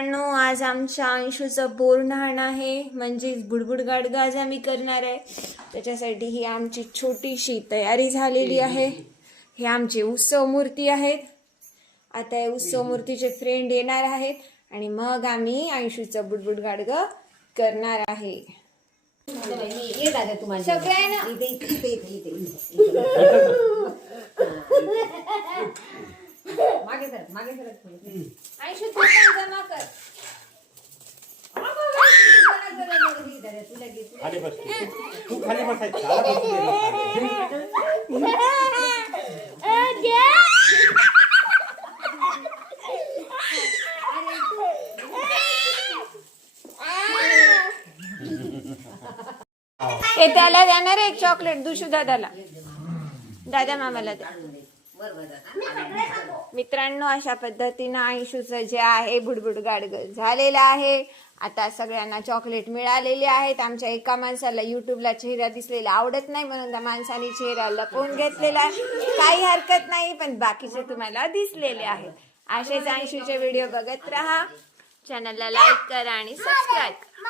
आज आमच्या अंशूचं बोरन्हाण आहे, म्हणजेच बुडबुड गाडगं आज आम्ही करणार आहे. त्याच्यासाठी ही आमची छोटीशी तयारी झालेली आहे. हे आमचे उत्सव मूर्ती आहेत. आता हे उत्सव मूर्तीचे फ्रेंड येणार आहेत आणि मग आम्ही अंशूचं बुडबुड गाडगं करणार आहे. सगळ्यांना अंशू तू पण जमा कर. तू खाली बसायचं. त्याला देणार एक चॉकलेट दुशू दादाला, दादा मामाला द्या. मित्रांनो, अशा पद्धतीनं अंशूचं जे आहे बुडबुड गाडगं झालेलं आहे. आता सगळ्यांना चॉकलेट मिळालेले आहेत. आमच्या एका माणसाला युट्यूबला चेहरा दिसलेला आवडत नाही म्हणून त्या माणसाने चेहरा लपवून घेतलेला आहे. काही हरकत नाही, पण बाकीचे तुम्हाला दिसलेले आहेत. असेच अंशूचे व्हिडिओ बघत राहा. चॅनलला लाईक करा आणि सबस्क्राईब करा.